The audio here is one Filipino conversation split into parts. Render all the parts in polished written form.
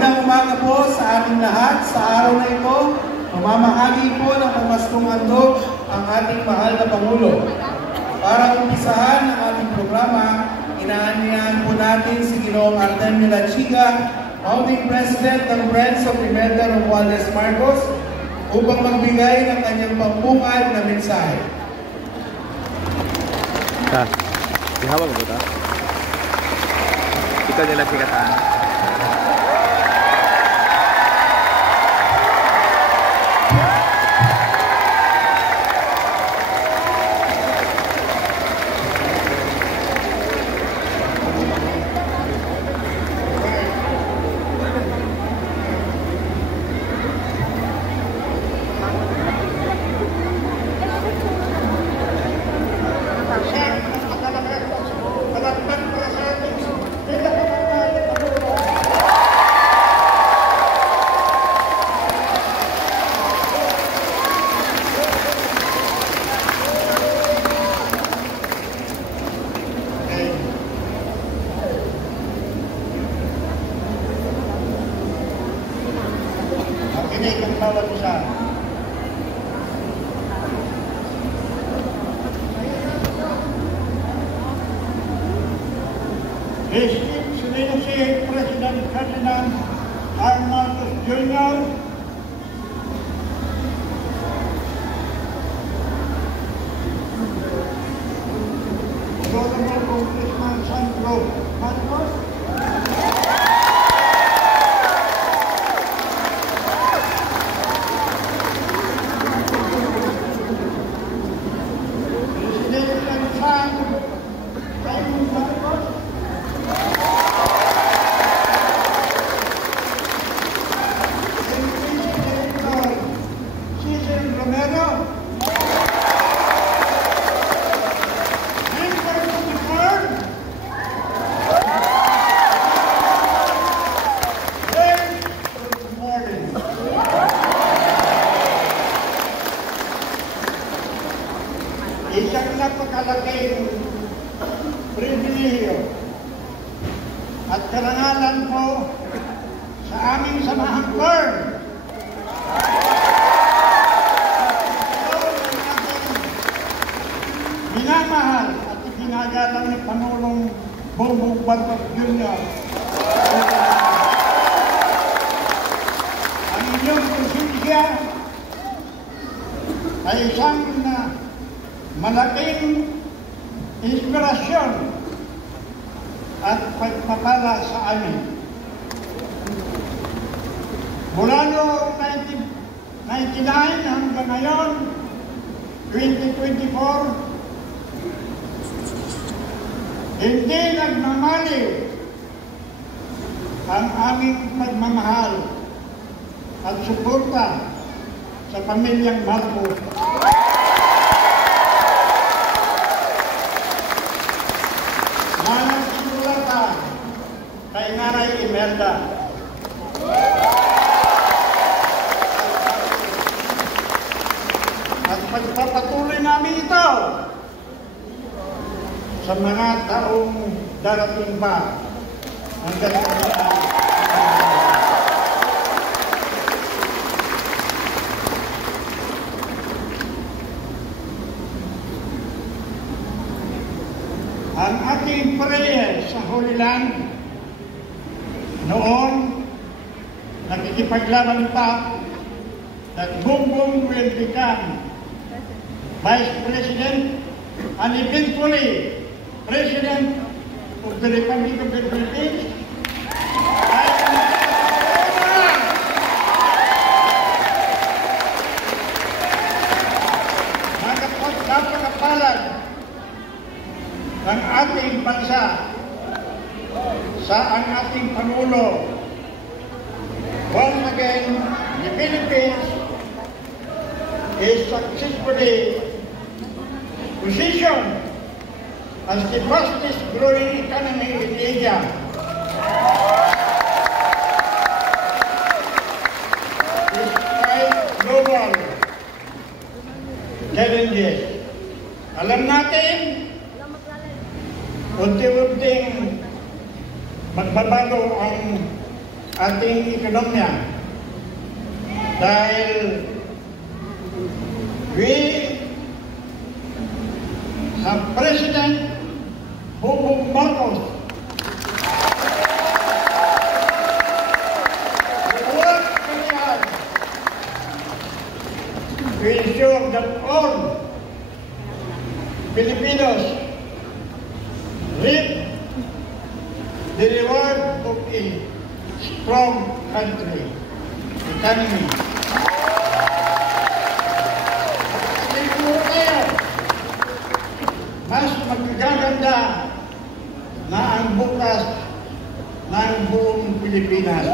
Magandang umaga po sa ating lahat. Sa araw na ito, mamamahagi po ng pamastong handog ang ating mahal na Pangulo. Para umpisahan ang ating programa, inaanyayahan po natin si Ginoong Artemio Lachiga, Founding President ng Friends of Pimenta Romualdez Marcos, upang magbigay ng kanyang pambungad na mensahe. Ihawag mo ba? Ikaw nila sikatan. Si President Ferdinand R. Marcos Jr. Honorable Congressman Sandro Marcos, President San Simon Marcos, isang napakalaking pribilehiyo at karangalan po sa aming samahang firm. Minamahal at itinagalang ni Pangulong Bongbong Marcos Jr. Ang inyong presensya ay isang malaking inspirasyon at pagpapala sa amin. Mula noong 1999 hanggang ngayon, 2024, hindi nagmamaliw ang aming pagmamahal at suporta sa pamilyang Marcos. Kay Nanay Imelda. At pagpapatuloy namin ito sa mga taong darating pa hanggang ang ating prayer sa Holy Land noon, nakikipaglaban pa that Bongbong will become Vice President and eventually President of the Republic of the Philippines. Napakapalag ng ating bansa sa ang ating Pangulo. Once again, the Philippines is successfully positioned as the fastest growing economy in Asia. Despite global challenges, alam natin, unti-unting magbabago ang ating ekonomiya. Dahil we have President Bongbong Marcos work very hard to ensure that all Filipinos reap the reward of a strong country, economy. Siguro kayo, mas magaganda na ang bukas ng buong Pilipinas.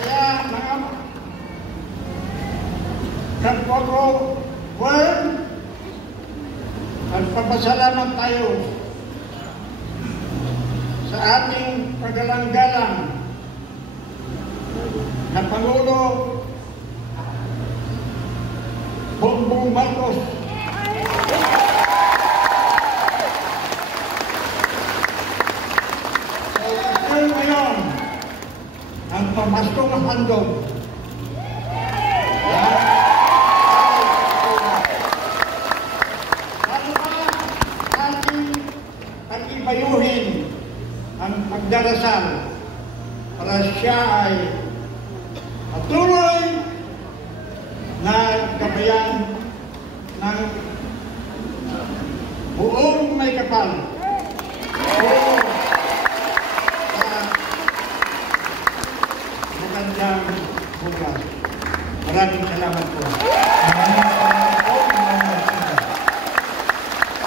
Kaya mga kapwa ko, nagpapasalamat tayo sa ating pagalang-galang na Pangulo Bongbong Marcos. So, ito ngayon ang pamastong handog. Pag-ibayuhin ang pagdarasal para siya ay patuloy na gabayan ng buong may kapal o magandang bukas. Maraming salamat po.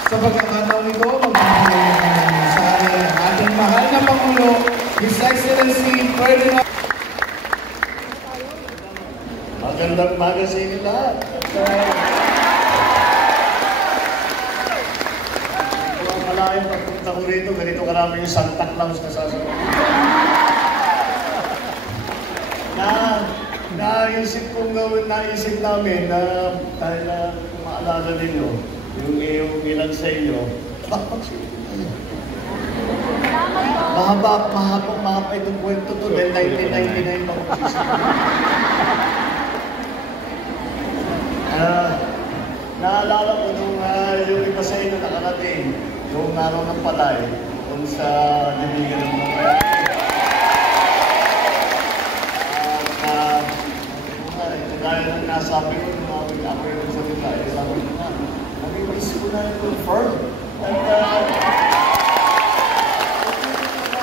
Sa pagkakataon ito, magbibigay ng mensahe ang ating mahal na Pangulo, His Excellency Ferdinand. Magandang umaga sa inyo lahat. Kung malaking pagpunta ko rito, ganito karami yung Santa Claus na sasagot. Naisip namin na dahil na kung maalala ninyo, yung ilan sa inyo, mahaba itong kwento to, dahil 1999 pa ko naalala ko nung yung iba sa inyo nakarating, yung araw ng palay, kung sa diligan ng mga kaya. Dahil nung nasabi ko, nung ako yung salita, sabi ko na, nag-iwis ko na yung confirm. At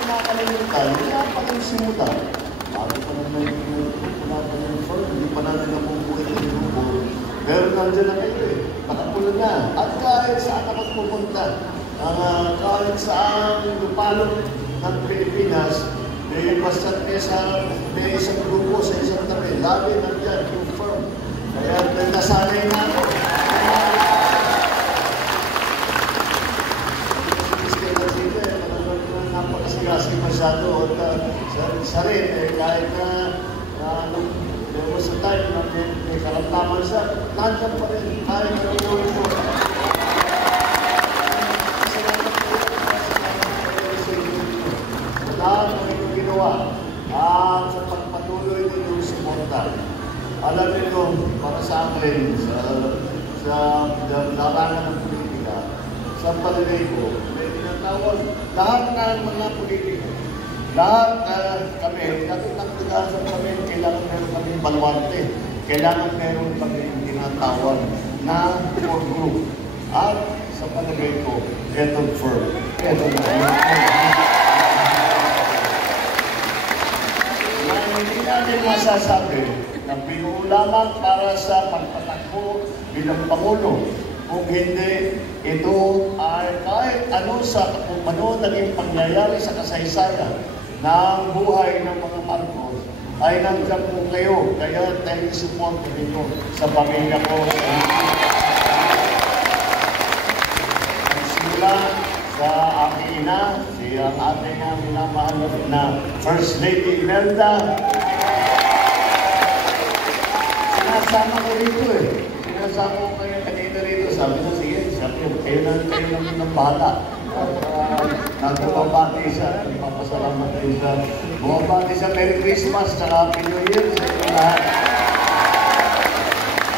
nakakalimutan, hindi na pa yung simula. Bago pa naman yung confirm, hindi pa natin nabubuhay ng grupo. Pero nandiyan na kayo eh, nakapula na. At kahit saan ako pupunta, kahit saan lupalong ng Pilipinas, basta't may isang grupo sa isang tabi, lagi nandiyan, confirm. Kaya nasanay na ako. Napakasigasig masyado at sa rin, kahit na sa time na may karamdaman siya, nandiyan pa rin, kahit na inuwi ko. Lahat ng inyong ginawa sa pagpatuloy ninyong suporta. Alam niyo, para sa akin, sa larangan ng politika, sa palagay ko, may tinatawag lahat ng mga politika. Lahat kami, nagtagdasan kami, kailangan meron kami balwarte. Kailangan meron kami tinatawag na core group. At sa palagay ko, etong firm. Etong hindi natin masasabi na binuo lamang para sa pagpatakbo bilang Pangulo. Kung hindi, ito ay kahit ano kung ano naging pangyayari sa kasaysayan ng buhay ng mga Marcos, ay nandiyan po kayo. Kaya tayo support dito sa pamilya ko. Nagsimula sa aking ina, ang ating minamahal na First Lady Imelda. Sinasama ko rito eh. Sinasama ko kayo kanina rito. Sabi na, sige, kayo naman ng bahala. nagpapabati siya, nagpapasalamat kayo siya. Bumabati siya Merry Christmas, tsaka Happy New Year sa inyo lahat.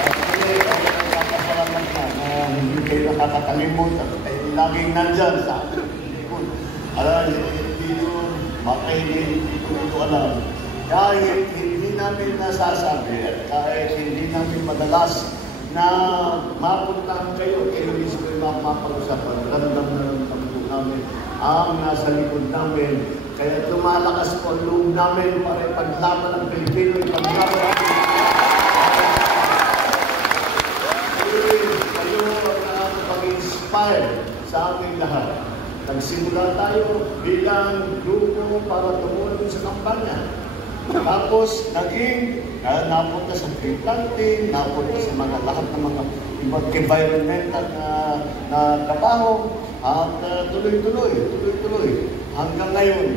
Actually, nagpapasalamat na na hindi kayo nakakakalimut at laging nandyan sa ating likod. Hindi yun, baka hindi ko ito alam. Kahit hindi namin nasasabi at kahit hindi namin madalas na mapuntahan kayo, kayo mismo yung mapapag-usapan. Ramdam na ramdam po namin ang nasa likod namin. Kaya lumalakas po ang loob namin para ipaglaban ng Pilipino, ipaglaban ng Pilipino. Kayo ang pag-inspire sa aming lahat. Nagsimula tayo bilang grupo para tumulong sa kampanya. Tapos, naging napunta sa tree planting, napunta sa mga lahat ng mga ibang environmental na trabaho, at tuloy-tuloy. Hanggang ngayon,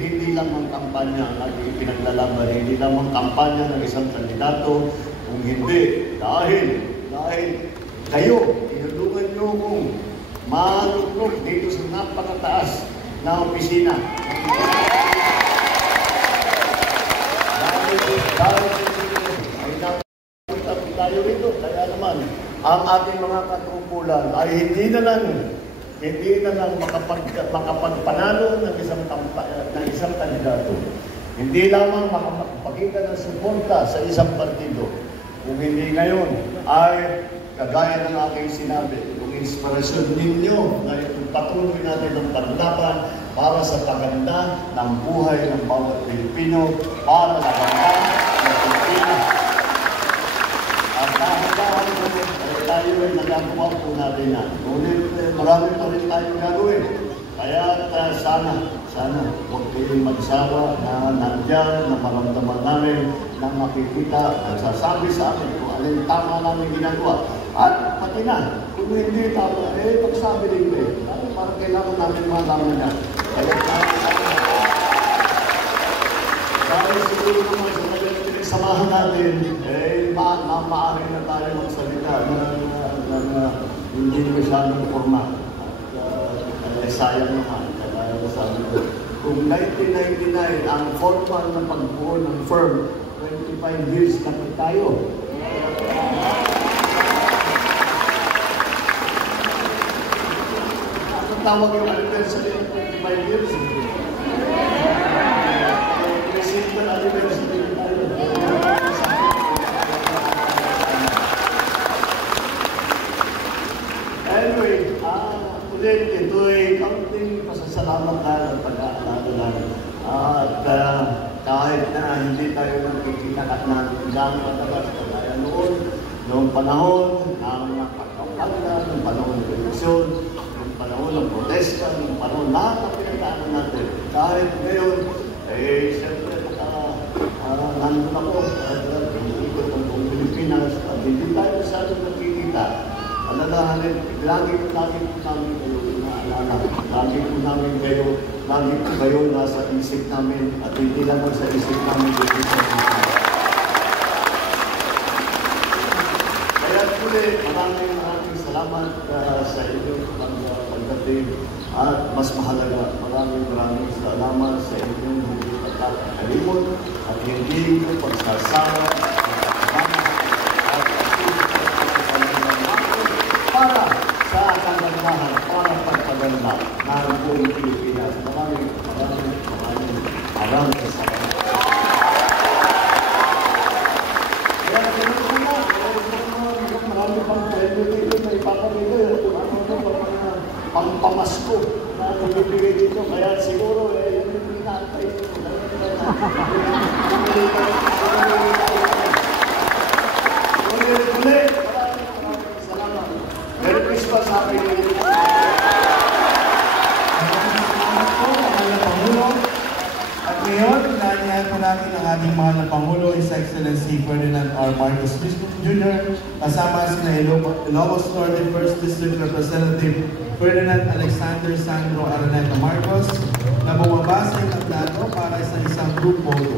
hindi lang ang kampanya ang ipinaglalaban, hindi lang ang kampanya ng isang kandidato, kung hindi, dahil kayo, tinulungan nyo kong maluklok dito sa napakataas na opisina. Ay napunta tayo rito, kaya naman ang ating mga katungkulan ay hindi na lang makapagpanalo ng isang kandidato. Hindi lamang makapagpakita ng suporta sa isang partido. Kung hindi ngayon ay kagaya ng aking sinabi, kung inspirasyon ninyo na patuloy natin ang paglaban para sa paganda ng buhay ng bawat Pilipino, para sa paganda ng Pilipino. At dahan-dahan tayo ay nagagawa po natin na. Ngunit marami pa rin tayong gagawin. Kaya sana huwag kayong magsawa na nandiyan, na maramdaman namin, na makikita, nagsasabi sa amin kung alin tama namin ginagawa. At pati na, kung hindi tama, pagsabi din ko parang kailangan namin malaman na. Dahil siguro naman sa mga pinagsamahan natin, maaari na tayo magsalita na hindi masyadong formal. At sayang naman, kaya sabi ko, kung 1999 ang formal na pagbuo ng firm, 25 years na tayo. Tawag yung anniversary ng 25 years. President anniversary tayo. Anyway, ulit ito ay kaunting pasasalamat na pag-aalala lang. At kahit na hindi tayo nagkikita at nagkikita matagas kaya noong panahon ng pagkakala, noong panahon ng eleksyon, panahon ng protesta, ng panahon lahat ang pinagdaanan natin. Kahit ngayon, siyempre, nandun ako, ikot ang buong Pilipinas, at hindi tayo masyadong nagkikita. Alalahanin, lagi po namin kayo inaalala. Lagi po namin kayo, lagi po kayo nasa isip namin, at hindi naman sa isip namin dito sa Pilipinas. Kaya tuloy, maraming salamat sa inyong pagdating at mas mahalaga, maraming salamat sa inyong hindi pagkakalimot at hindi ito pagsasama para sa kagandahan, para pagpaganda ng buong Pilipinas. Maraming salamat. Marami pang pwede dito na ipapamigay. Pang-pamasko na nabibigay dito. Kaya siguro, yan yung pinatay ito. Ulit, maraming salamat. Merry Christmas, Happy New Year. At ngayon, inaanyahan po natin ang ating mahal na Pangulo, His Excellency Ferdinand R. Marcos Jr. Kasama sina Ilocos Norte 1st District Representative Ferdinand Alexander Sandro Araneta Marcos na bumaba sa entablado para sa isang group photo.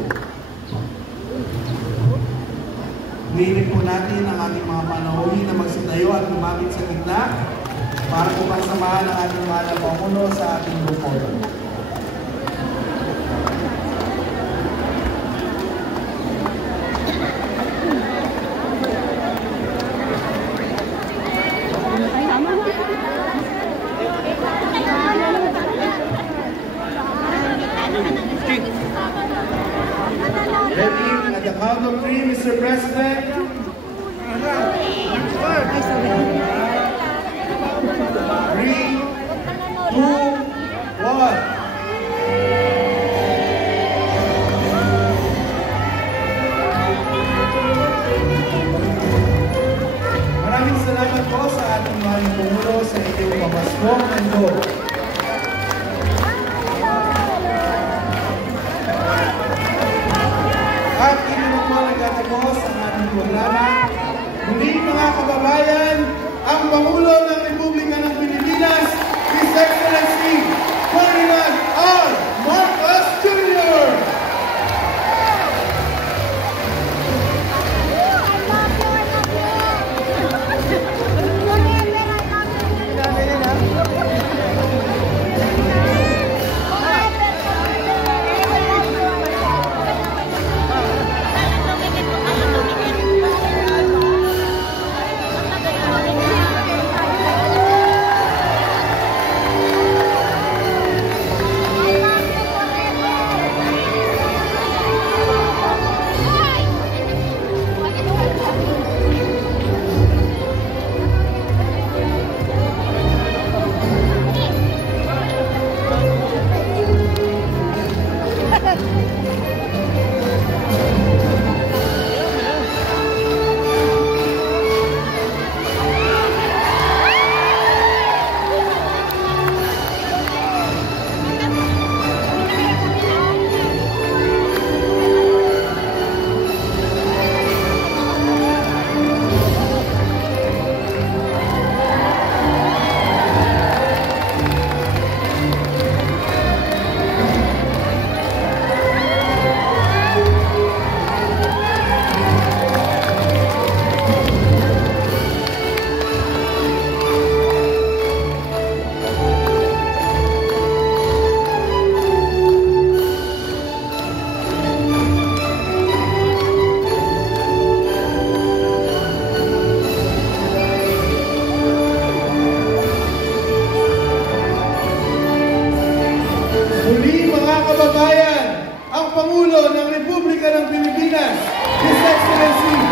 Hinihiling po natin ang ating mga panauhin na magsitayo at lumapit sa gitna para po pagsamahan ang ating mahal na Pangulo sa ating group photo. Ready? At the count of 3, Mr. President. 3, 2, 1. Maraming salamat po sa ating mahal na Pangulo sa inyong pamaskong handog. At ito na po nagtatapos ang ating programa. Muli mga kababayan, ang Pangulo ng Republika ng Pilipinas, His Excellency Ferdinand R. Marcos Jr. Muli mga kababayan, ang Pangulo ng Republika ng Pilipinas, His Excellency